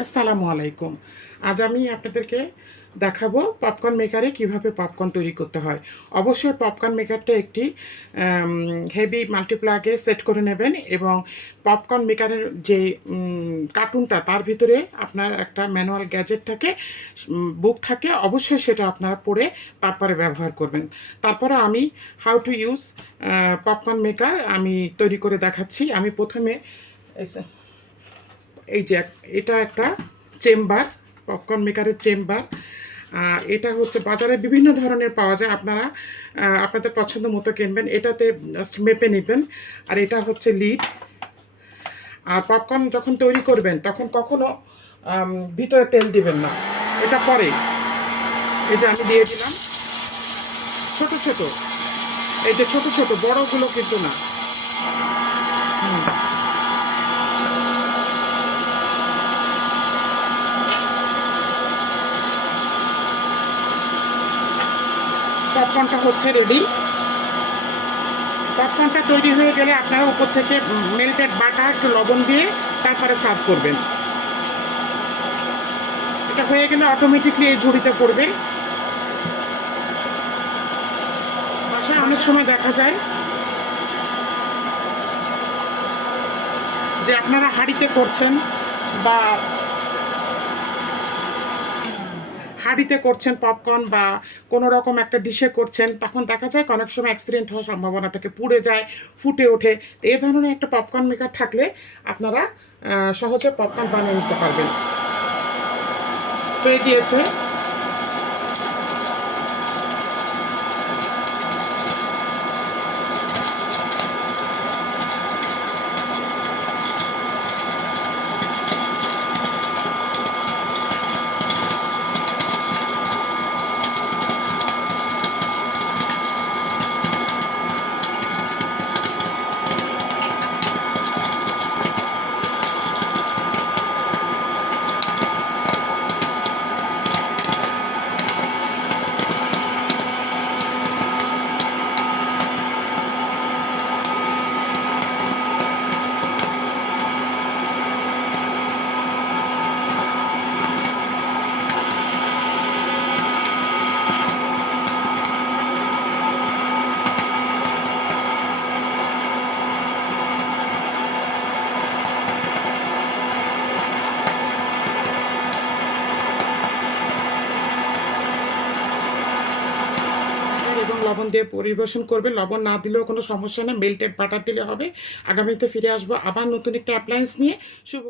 আসসালামু আলাইকুম। আজ আমি আপনাদেরকে দেখাবো পপকর্ন মেকারে কিভাবে পপকর্ন তৈরি করতে হয়। অবশ্যই পপকর্ন মেকারটা একটি হেভি মাল্টিপ্লাগে সেট করে নেবেন এবং পপকর্ন মেকারের যে কার্টুনটা তার ভিতরে আপনার একটা ম্যানুয়াল গ্যাজেট থাকে, বুক থাকে, অবশ্যই সেটা আপনারা পড়ে তারপরে ব্যবহার করবেন। তারপরে আমি how to use popcorn maker আমি তৈরি করে দেখাচ্ছি। আমি প্রথমে এই যে এটা একটা চেম্বার, পপকর্ন মেকারের চেম্বার। এটা হচ্ছে বাজারে বিভিন্ন ধরনের পাওয়া যায়, আপনারা আপনাদের পছন্দ মতো কিনবেন, এটাতে মেপে নেবেন। আর এটা হচ্ছে লিড। আর পপকর্ন যখন তৈরি করবেন তখন কখনো ভিতরে তেল দিবেন না, এটা পরে। এই যে আমি দিয়ে দিলাম ছোট ছোট, এই যে ছোট ছোট, বড়গুলো কিন্তু না। পপকর্নটা হচ্ছে রেডি। পপকর্নটা তৈরি হয়ে গেলে আপনারা উপর থেকে মেল্টেড বাটার একটু লবণ দিয়ে তারপরে সার্ভ করবেন। এটা হয়ে গেলে অটোমেটিকলি এই ঝুড়িতে পড়বে। বাসায় অনেক সময় দেখা যায় যে আপনারা হাঁড়িতে করছেন বা হাঁড়িতে করছেন পপকর্ন, বা কোনো রকম একটা ডিশে করছেন, তখন দেখা যায় অনেক সময় অ্যাক্সিডেন্ট হওয়ার সম্ভাবনা থাকে, পুড়ে যায়, ফুটে ওঠে। এই ধরনের একটা পপকর্ন মেকার থাকলে আপনারা সহজে পপকর্ন বানিয়ে নিতে পারবেন। হয়ে গিয়েছে। এবং লবণ দিয়ে পরিবেশন করবে। লবণ না দিলেও কোনো সমস্যা নেই, মেল্টেড বাটার দিলে হবে। আগামীতে ফিরে আসবো আবার নতুন একটা অ্যাপ্লায়েন্স নিয়ে। শুভ